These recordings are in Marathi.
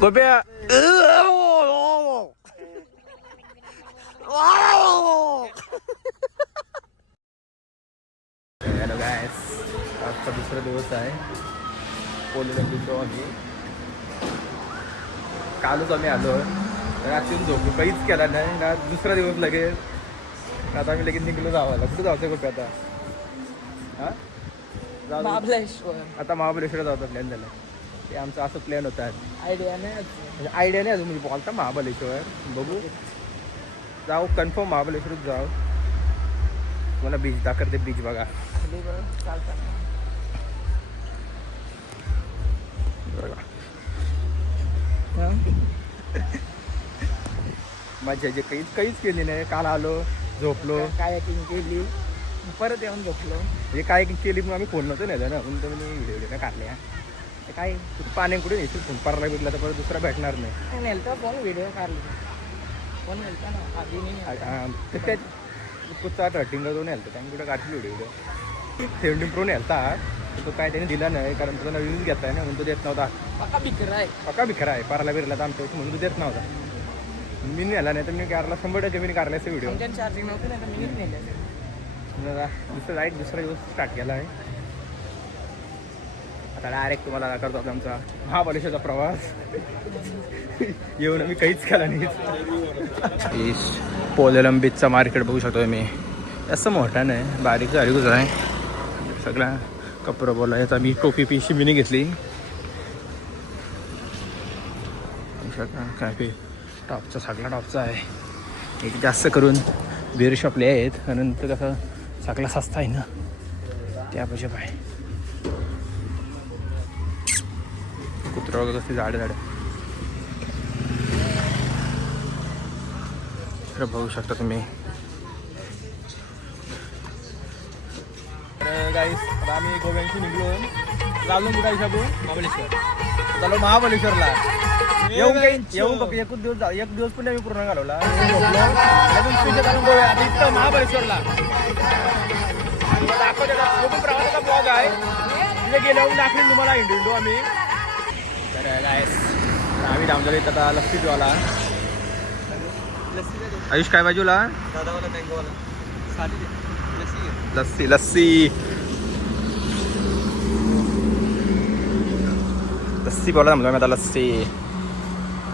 गोप्या हॅलो गायस, आजचा दुसरा दिवस आहे पोलिओ आम्ही कालच आम्ही आलो. रात्री झोपू काहीच केला नाही ना. दुसरा दिवस लगेच आता आम्ही लगेच निघलो जावायला. कुठे जायचं गोप्या आता? हां महाबळेश्वर. आता महाबळेश्वर जायचा प्लॅन झाला. ते आमचा असं प्लॅन होता. आयडिया नाही म्हणजे आयडिया नाही अजून. म्हणजे बोलता महाबळेश्वर बघू जाऊ. कन्फर्म महाबळेश्वरच जाऊ. मला बीच दाखवते. बीच बघा मजा जे काहीच केली नाही. काल आलो, झोपलो, कायाकिंग केली, परत येऊन झोपलो. म्हणजे काय केली पण आम्ही फोन नव्हतो नेलं ना. म्हणून तर मी व्हिडिओ नाही काढल्या. काय पाणी कुठे नेशील? फोन पारला भेटला तर परत दुसरा भेटणार नाही. नेलता फोन, व्हिडिओ काढला. फोन नेलता ना आधी नाही. त्या कुठचा 13 जो नेलता त्याने कुठं काढली व्हिडिओ. 17 Pro नेलता. तो काय त्याने दिला नाही कारण तुझा नवीनच घेतलाय ना. म्हणून तो देत नव्हता. पक्का बिखरा आहे पारला बिरला तर आमच्या म्हणून तो देत नव्हता. मी नेला नाही तर मी कारला 100% मी काढला असं व्हिडिओ. चार्जिंग नव्हतं नाही तर मीच नेलं. दुसरा दिवस स्टार्ट केला आहे. आता डायरेक्ट तुम्हाला करतो आमचा महाबळेश्वरचा प्रवास. येऊन आम्ही काहीच केला नाही. पोलेलम बीचचा मार्केट बघू शकतो मी. असं मोठा नाही, बारीक सारीकच आहे. सगळा कपडा बोला याचा मी टोपी पिशी मी घेतली. काय टॉपचा सगळा टॉपचा आहे. एक जास्त करून बिअर शॉपले आहेत. नंतर कसं सगळा सस्ता आहे ना त्यापेक्षा पाय कुत्रा वगैरे कसं झाडं तर बघू शकता तुम्ही. तर गाईस आम्ही गोव्यांशी निघलो. चाललो कुठं हिसाबू? महाबळेश्वर. चाललो महाबळेश्वरला. येऊन बघ एक दिवस पण आम्ही पूर्ण घालवला. इथं महाबळेश्वरला प्रवासाचा ब्लॉग आहे. तिथे गेल्यावर दाखवेन तुम्हाला इंडो आम्ही. तर गायस आम्ही थांबलो इथं आता लस्सी पिवाला. आयुष काय बाजूला? लस्सी लस्सी लस्सी बोला थांबलो मी आता. Lassi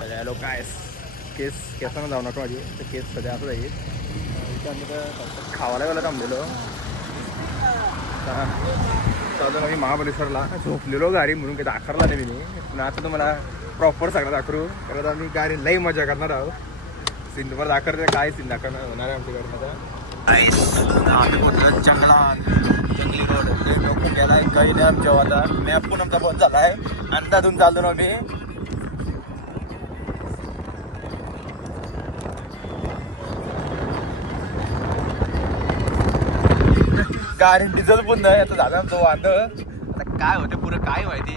hello guys. केसांना जाऊ नका माझी. तर केस सध्या असं जाईल. त्यानंतर खावायला गेला थांबलेलो. चालू आम्ही महाबळेश्वरला. झोपलेलो गाडी म्हणून काही दाखवला नाही मी. पण आता तुम्हाला प्रॉपर सगळं दाखवू. कारण आम्ही गाडी लई मजा करणार आहोत. सीन तुम्हाला दाखवते काय सीन दाखवणार होणार आहे आमच्या गाडीमध्ये. जंगली रोड लोक गेला काही नाही आमच्या आता. मॅप पण आमचा बंद झाला आहे. अंदाजून चालतो ना आम्ही. गाडी डिझेल पण नाही. आता झालं आमचं वाद. आता काय होते पुरं काय माहिती.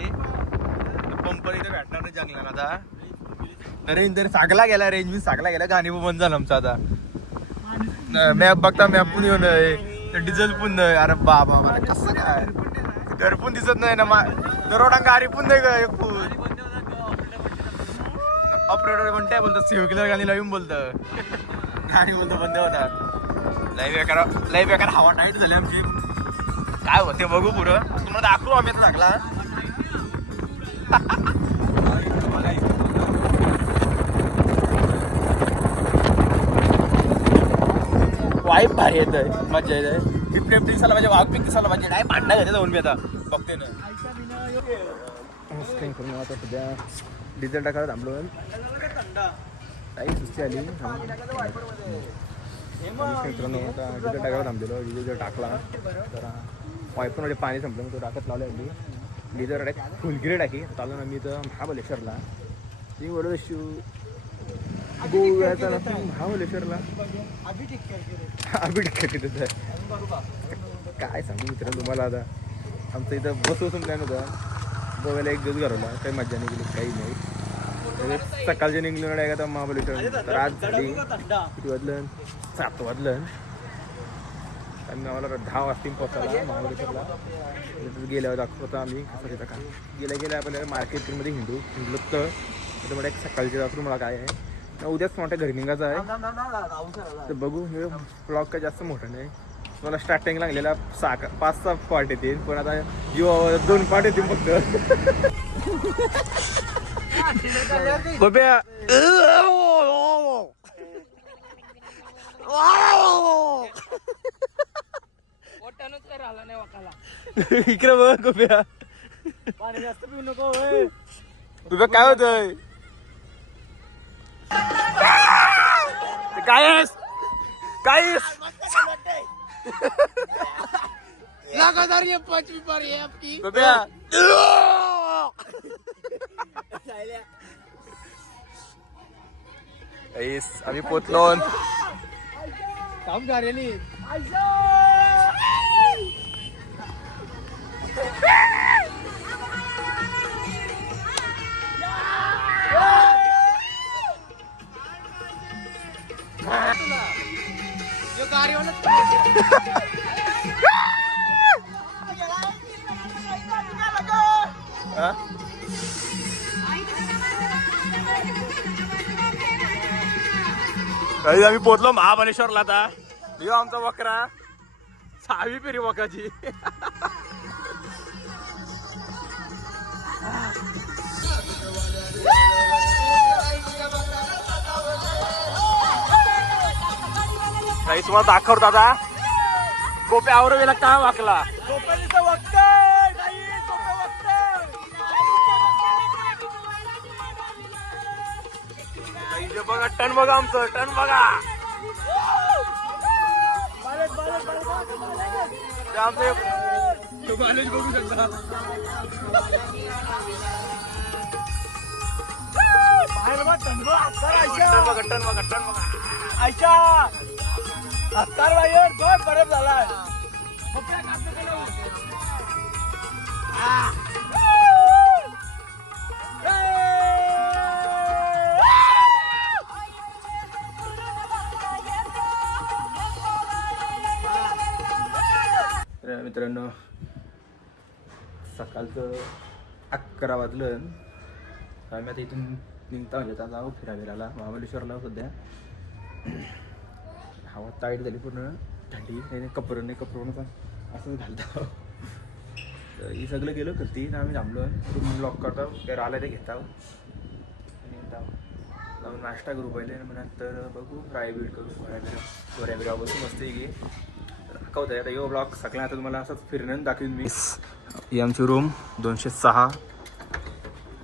पंप इथे भेटणार नाही जंगलात आता. रेंज तरी सागला गेला. रेंज मी सागला गेला. गाणी पण बंद झालं आमचं आता. मॅप बघता मॅप पण येऊ नये. डिझेल पण नाही. अरे बाबा कसं काय घर पण दिसत नाही ना. दरोडा गाडी पण नाही का. ऑपरेटर कोणत्या बोलतात? सिव्हिकलर गाणी लावून बोलतं. गाडी बोलतं बंद होतात. लय बेकार हवा टाईट झाली आमची. काय होते बघू पुरं. तुम्हाला दाखवू आम्ही आता लागला. वाईफ भारी येत आहे. मजा येत आहे. टिप दिसायला पाहिजे. वाघ पिक दिसायला पाहिजे. नाही भांडणं घेते जाऊन मी आता बघते ना. आता सध्या डिझेल टाकायला थांबलो. काही सुस्ती आली. मित्रांनो आता डिझेल टाकायला थांबलेलो. डिझेल टाकला तर वायफोनमध्ये पाणी संपलं. मग तो टाकत लावला. डिझेल फुलगिरी टाकी. चालू ना मी तर महाबळेश्वरला. ती बोलत शिव गोव्याचा महाबळेश्वरला अभि टिक्कर तिथं. काय सांगू मित्रांनो तुम्हाला. आता आमचं इथं बसून प्लॅन होता. गोव्याला एक दिवस घालवला. काही मजा नाही गेली काही नाही. सकाळच्या निघलो नाही का तर महाबळेश्वर. तर आज झाली किती वाजलं? 7 वाजलं. आणि आम्हाला 10 वाजता पोहोचायला महाबळेश्वरला. गेल्यावर दाखवतो आम्ही कसं तिथं काय गेल्या आपल्याला मार्केटमध्ये हिंडलो तर तर मला एक सकाळची दाखवू मला काय आहे. तर उद्याच मोठ्या घरी निघायचं आहे. तर बघू हे ब्लॉग काय जास्त मोठं नाही. मला स्टार्टिंग लागलेला 5-6 पार्ट येतील, पण आता 2 पार्ट येतील फक्त. बब्या इकडे बघ गोप्या, पाणी जास्त पिऊ नको. तुझं काय होतंय? काय आहेस? लगातार ये 5वीं बार है आपकी. गोप्या आम्ही पोचलो. काम झालेली. आम्ही पोचलो महाबळेश्वरला. आता यो आमचा वकरा 6वी फेरी वकाची. काही तुम्हाला दाखवतो आता. गोप्या आवरवेला काय वाकला. बघा टन, बघा आमचं टन बघा. कॉलेज बघू शकता. टन बघा. आयशा बरं झालाय. मित्रांनो सकाळचं 11 वाजलं. आम्ही आता इथून निघता म्हणजे आता जाऊ फिरायला महाबळेश्वरला. सध्या हवा टाईट झाली, पूर्ण थंडी नाही. कपडून पण असंच घालतो. तर हे सगळं गेलो करती ना. आम्ही थांबलो रूम लॉक करतो. काय आला ते घेता आणि जाऊन नाश्ता करू पहिले. नंतर बघू फ्राय बीड करू. बऱ्या बसून मस्त घे दाखवत आहे. आता यो ब्लॉग सगळं आता तुम्हाला असंच फिरणं दाखवीन मी. ही आमची रूम 206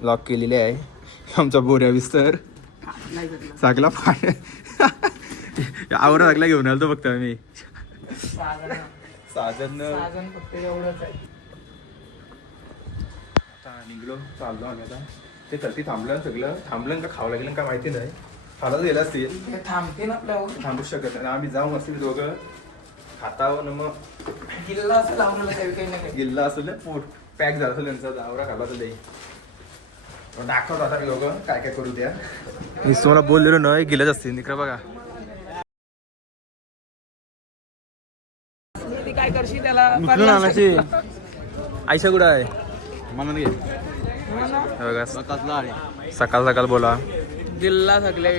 लॉक केलेली आहे. आमचा बोऱ्या विस्तर सगळा आवरा लागला घेऊन आलो तो फक्त आम्ही. साजन फक्त एवढंच आहे. आता निघलो चाललो आम्ही. आता ते तरी थांबलं का खावं लागेल का माहिती नाही. खालाच गेलं असतील, थांबते आपल्यावर. थांबू शकत नाही. आम्ही जाऊन असतील दोघं खाताव ना. मग गिल्ला असं लावलेलं काही नाही. गिल्ला असेल पोट पॅक झाला असेल त्यांचा. आवरा खाला असेल. दाखवतो आता लोक काय करू द्या. मी तुम्हाला बोललेलो नाही गेलंच असतील. इकडे बघा. काय करशील त्याला. आयशा कुठं आहे म्हणून घे. बघा सकाळ बोला. गिल्ला सगळे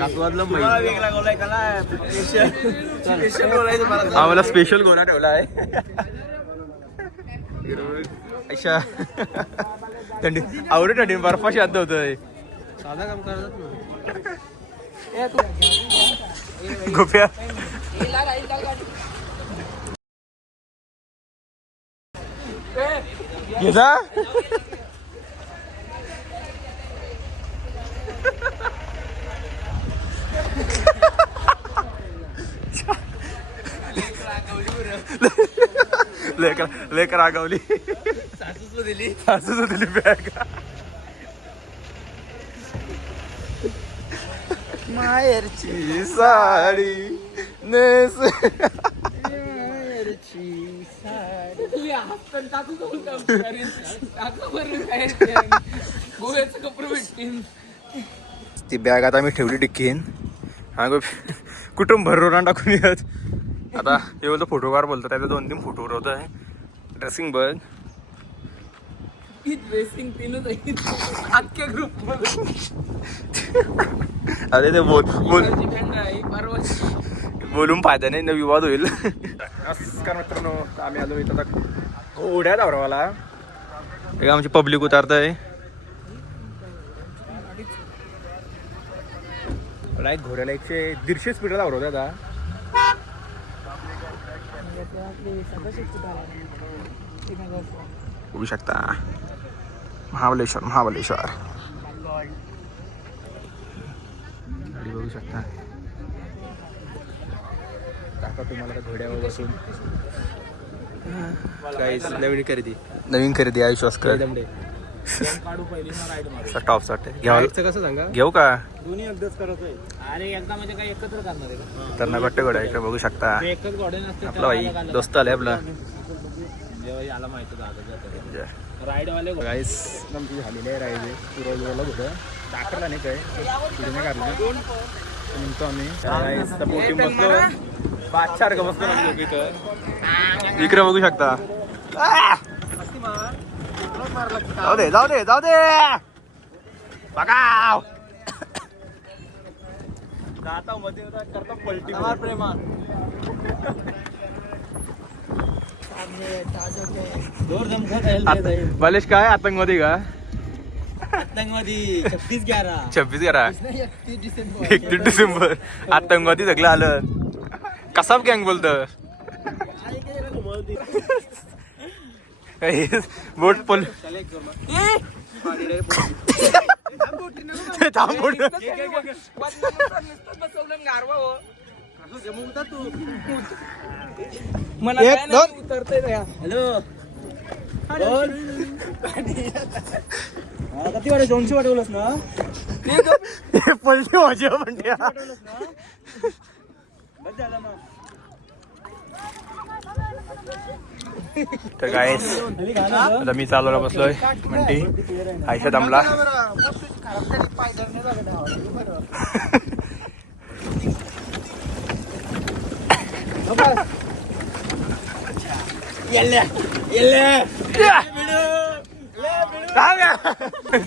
आम्हाला स्पेशल गोळा ठेवला आहे. आयशा थंडी आवडे थंडी बर्फाशी आत होतंय. साधा काम करतात. गोप्या घेजा. लेकर रागवली. सासूच दिली बॅग. माहेरची साडी नेस. ती बॅग आता मी ठेवली डिक्कीन. हा कुटुंब भरवून टाकून येत. आता हे बोलतो फोटोकार बोलतो. त्याचा 2-3 फोटो होत आहे. ड्रेसिंग बघ. ड्रेसिंग तीनच अख्ख्या ग्रुप मध्ये अरे ते बँड आहे परवाची. बोलून फायदा नाही ना, विवाद होईल. नमस्कार मित्रांनो, आम्ही आलो इथं आता घोड्या धावरावाला. हे आमची पब्लिक उतारत आहे. लाईक घोड्याला 150 स्पीड धावरवते आता. बघू शकता महाबलेश्वर गाडी बघू शकता. दाखवा तुम्हाला त्या घोड्यावर बसून. काहीच नवीन खरेदी आहे. विश्वास कर. काढू पहिली ना राईड मारू. टॉप साठी घ्यावं कसं सांगा, घेऊ का? दोन्ही एकदाच करत आहे. अरे एकदा म्हणजे काय एकत्र करणार आहे का? तर नगट्टे घोडा इकडे बघू शकता. एकच घोडे नसते आपला भाई दोस्त आले आपला. जेव्हा याला माहिती जातं राईड वाले गाईस आमची झालेली आहे राईड. पुरवलेलं होतं दाखवला नाही काय पुढे नाही काढलं. म्हणतो आम्ही गाईस बोटिंग बसलो. बादशाह का बसलो ना लोक इथं. इकडे बघू शकता. जाऊ दे बघा. जाता मध्ये करता पलटी. प्रेमा जोर दमखत बलेश काय आतंकवादी का? आतंकवादी 26/11 31 डिसेंबर आतंकवादी सगळं आलं. कसा गँग बोलत बोट पोल किती वाटे 200 वाटवलंस ना? पलटी माझी म्हणते. तर काय आता मी चालवला बसलोय. म्हणते आयशा दमला.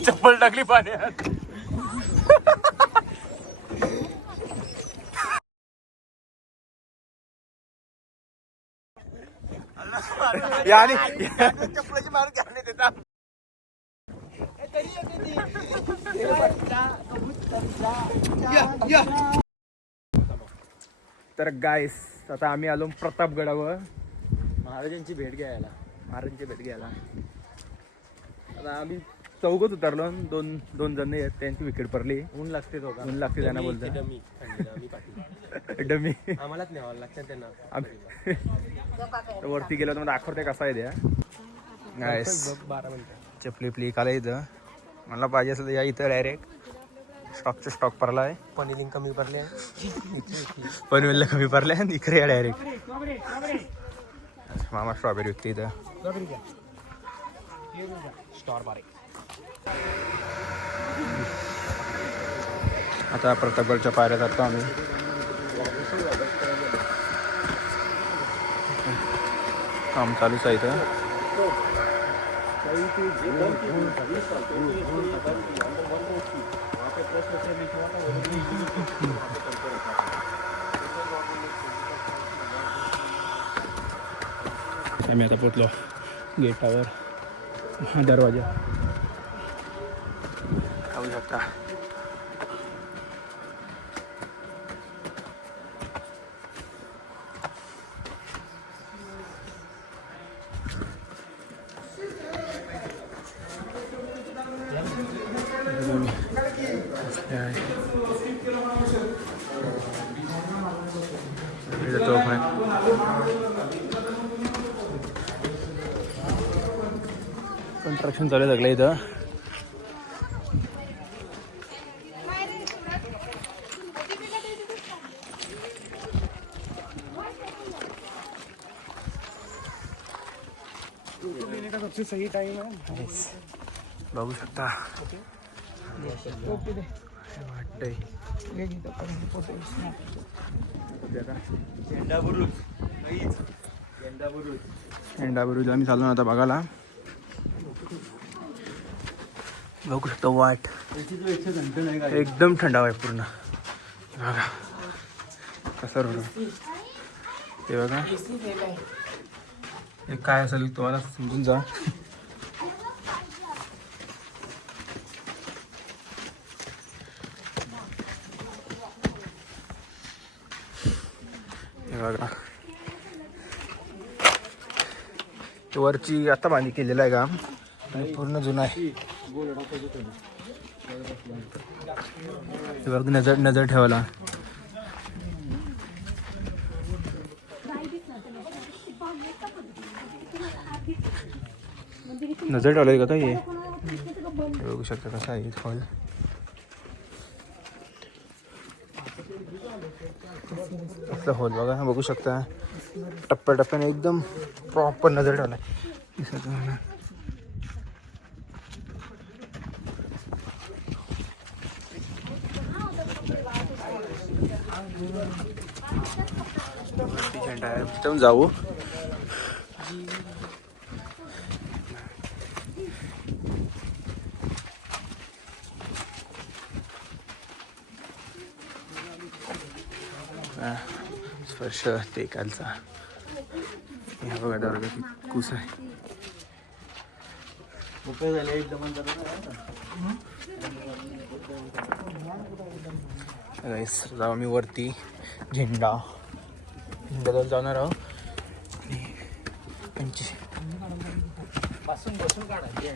चप्पल टाकली पाण्यात. चप्पलाची मार घ्या देता. तर गाईस आता आम्ही आलो प्रतापगडावर महाराजांची भेट घ्यायला. आता आम्ही चौघच उतरलो. दोन जण आहेत, त्यांची विकेट पडली. ऊन लागते त्यांना बोलतो डमी. आम्हालाच न्यावं लागतं त्यांना. वरती गेलो तर दाखवते कसा आहे त्या. गाईस 12 मिनिटं चपली प्ली काला इथं मला पाहिजे असेल तर या इथं डायरेक्ट. स्टॉक पडला आहे. पनीलिंग कमी पडले. पनवेलला कमी पडला आहे. इकडे या डायरेक्ट. मामा स्ट्रॉबेरी विकते इथं. आता प्रतापगडच्या पायऱ्या जातो आम्ही. काम चालूच आहे इथं. आम्ही आता पोचलो गेटावर. हा दरवाजा खाऊ शकता. कंस्ट्रक्शन चालू आहे सगळं इथं. सही टाइम आहे. बघू शकता. वाटतंय झेंडाबुरुज आम्ही चाललो आता बघायला. बघू शकतो वाट एकदम थंडावा आहे पूर्ण. बघा कसं रोड ते बघा. हे काय असेल तुम्हाला समजून जा. हे बघा वरची आता बांधणी केलेलं आहे काम आणि पूर्ण जुना आहे. नजर ठेवायला नजर ठेवलं का हे बघू शकता कसं आहे हॉल. कसं हॉल बघा बघू शकता टप्प्याटप्प्याने एकदम प्रॉपर नजर ठेवला दिसत मला. तिथून जाऊ. स्पर्श ते कालचा ह्या बघा दर्गा कुस आहे. जाऊ आम्ही वरती झेंडाजवळ जाणार आहोत. बसून बसून काढायची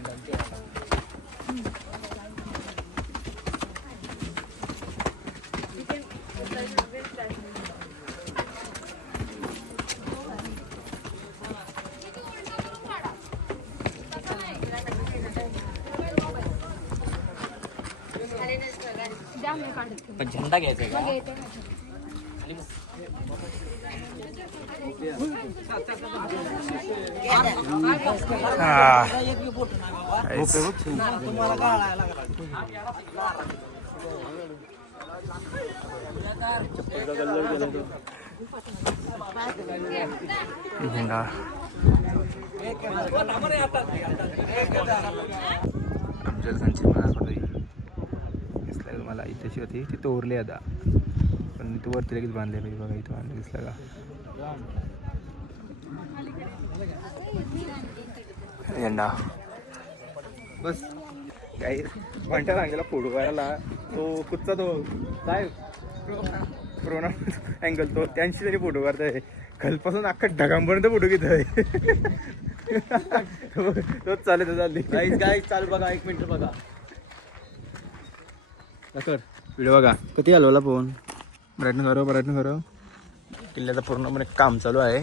झेंडा घ्यायचा झेंडा अफजलखानची दिसलं मला इथेची होती ती तोरली आता पण इथं वरती लगेच बांधले पाहिजे बघा. इथं बांधले दिसलं का झेंडा. बस काही म्हणता सांगेला फोटो काढायला तो कुठचा तो काय प्रोनाम अँगल तो त्यांशी तरी फोटो काढताय. खालपासून अख्खा ढगांपर्यंत फोटो घेत आहे. तोच चालत चालली काय चालू बघा. 1 मिनिट बघा कर व्हिडिओ बघा किती हलवला फोन. प्रयत्न करो किल्ल्याचं पूर्णपणे काम चालू आहे.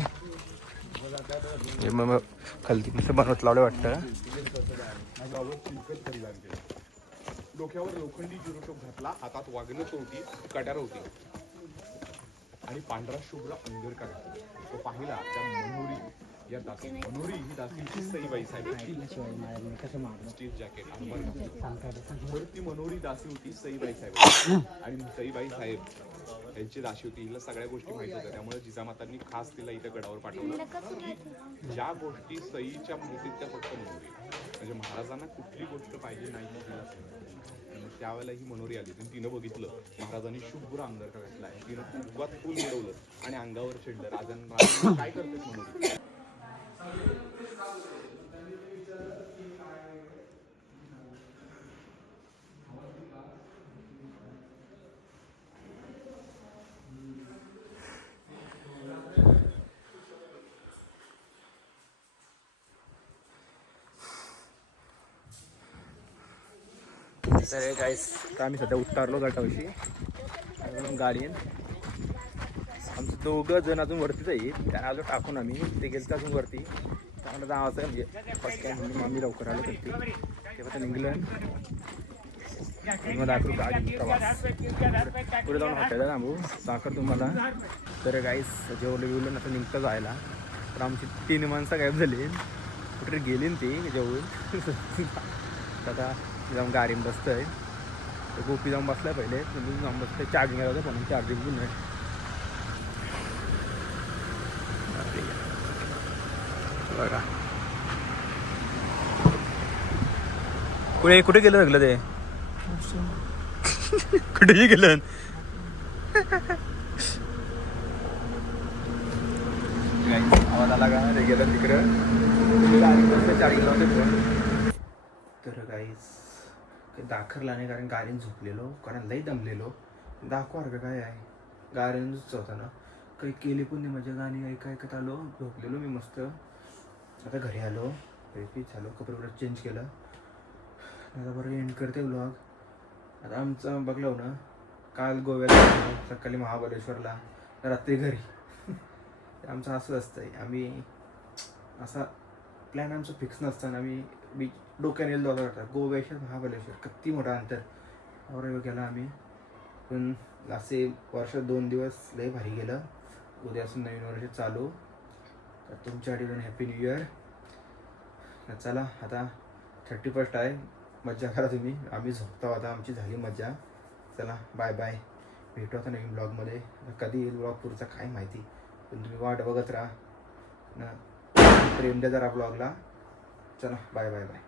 हे मग खालती कसं बनवत लावलं वाटतं. डोक्यावर लोखंडी जिरोटोप घातला, हातात वागणच होती, कट्यार होती आणि पांढरा शुभ्र अंगर काढला. तो पाहिला त्या मनोरी या दासी. मनोरी ही दासीची सईबाई साहेब स्टील जॅकेट तर ती मनोरी दासी होती सईबाई साहेब आणि सईबाई साहेब यांची दासी होती. हिला सगळ्या गोष्टी माहित होत्या त्यामुळे जिजामातांनी खास तिला इथं गडावर पाठवलं. ज्या गोष्टी सईच्या माहितीत त्या फक्त मनोरी म्हणजे महाराजांना कुठली गोष्ट पाहिजे नाही त्यावेळेला ही मनोरी आली आणि तिनं बघितलं महाराजांनी शुभ्र अंगार घातला आहे. तिनं कुंकवात फुल मिळवलं आणि अंगावर चिडलं. राजांना काय करतेस मनोरी. तर गाईस आम्ही सध्या उतरलो घाटावशी गाडी आमचं 2 जण अजून वरतीच आहे. त्यांना आलो टाकून आम्ही ते गेलं अजून वरती चांगलं जायचं आहे. म्हणजे फर्स्ट टाइम म्हणजे आम्ही लवकर आलो करते तेव्हा तर निघलं मग दाखवू गाडी प्रवास पुढे जाऊन हॉटेलला थांबू दाखव तुम्हाला. तर गाईस जेवलं नंतर निघतं जायला तर आमची 3 माणसं गायब झाली. कुठे गेली ना ती जेवून. आता जाऊन गाडीत बसतंय गोपी जाऊन बसलाय पहिले जाऊन बसतंय. चार्जिंग होतं पण चार्जिंग पण नाही. बघा कुठे गेलं सगळं ते कुठेही गेलं आवाज आला का ते गेलं तिकडं गाडी बसलं 4 किलोमीटर पण. तर गाईस दाखरला नाही कारण गाडीन झोपलेलो कारण लई दमलेलो. दाखवार काय आहे गाडीनच होता ना काही केली पण नाही. माझ्या गाणी ऐकत आलो झोपलेलो मी मस्त. आता घरी आलो रिपीट झालो कपडे वगैरे चेंज केलं. आता बरं एंड करते ब्लॉग. आता आमचं बघलं ना काल गोव्याला सकाळी महाबळेश्वरला रात्री घरी. आमचं असं असतं आम्ही असा प्लॅन आमचं फिक्स नसताना आम्ही डोक्याने येईल जातात गोव्याच्या महाबळेश्वर किती मोठा अंतर और गेला आम्ही. पण असे वर्ष 2 दिवस लय भारी गेलं. उद्यापासून नवीन वर्ष चालू. तर तुमच्यासाठी पण हॅपी न्यू इयर. चला आता 31st आहे मज्जा करा तुम्ही. आम्ही झोपतो आता आमची झाली मज्जा. चला बाय बाय. भेटू आता नवीन ब्लॉगमध्ये. कधी येईल ब्लॉग पुढचा काय माहिती पण तुम्ही वाट बघत राहा ना. प्रेम द्या जरा ब्लॉगला. चला बाय बाय बाय.